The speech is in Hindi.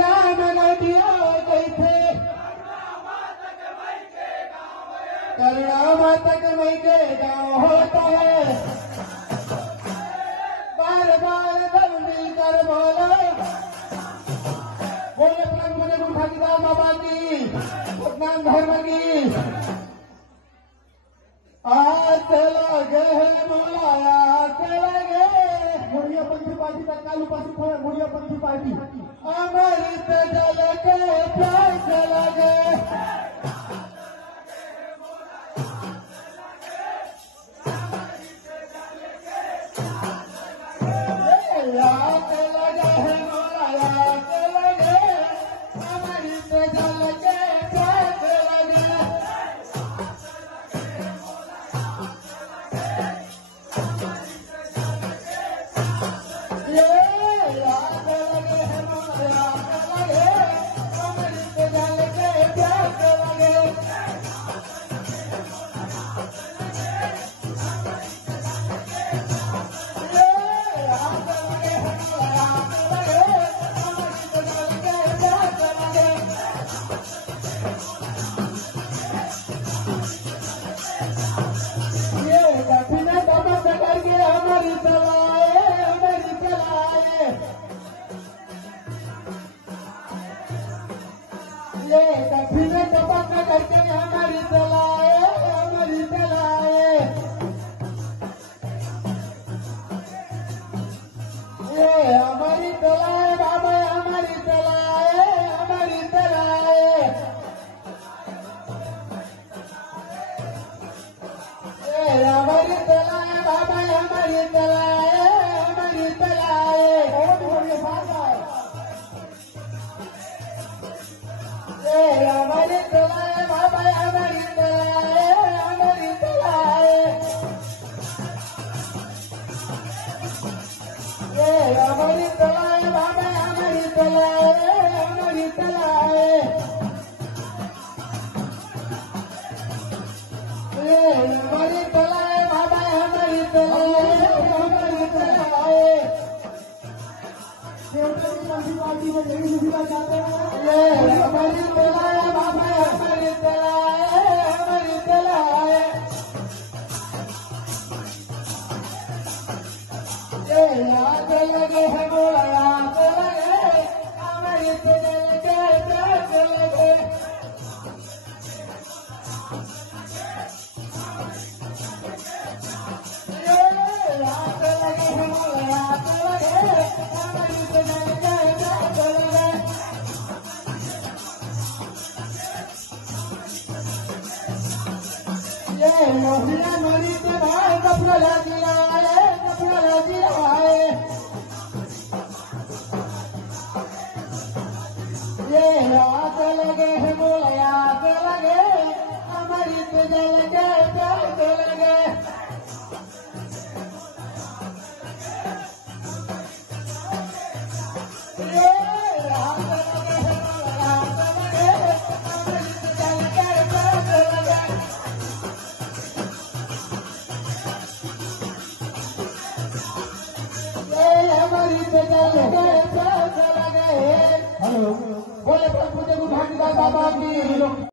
राम गढ़िया कैथे करुणा मातक मई के गाँव होता है। बार बार सब मिलकर बोलो बोले प्रभु ने ठाकुर बाबा की सतनाम धर्म की। आज लगे मोलाया लगे मुड़िया पंथी पार्टी तत्काल उपस्थित है। मुड़िया पंथी पार्टी अमृत जल के प्यास लगे याद लगे है मोलाया लगे अमृत जल के प्यास लगे। ये कठिन तपस्या करके हमारी चलाए हमारी चलाए। ये हमारी चलाए बाबा हमारी चलाए हमारी चलाए। ये हमारी चलाए बाबा हमारी चलाए हमारी चलाए। बहुत बढ़िया बात है। हमारी चलाए बाबा हमारी चलाए हमारी चलाए। ये हमारी चलाए बाबा हमारी चलाए हमारी चलाए। ये हमारी चलाए बाबा हमारी चलाए हमारी चलाए। पार्टी में जरूर जुड़ना चाहते हैं। ये हमारी चलाए बाबा हमारी चलाए हमारी चलाए। ये याद लगे है मोला याद लगे हमारी चले के लगे। ये याद लगे है मोला याद लगे हमारी चले के लगे। ये मोहल्ला मरी के भाई कपड़ा लागी आए कपड़ा लागी आए। ये याद लगे है मोला याद लगे हमारी जल के प्यास लगे। ये याद लगे है मोला याद लगे हमारी जल के प्यास लगे। हमारी जल के हेलो बोले प्रभु ठाकुर बाबा की।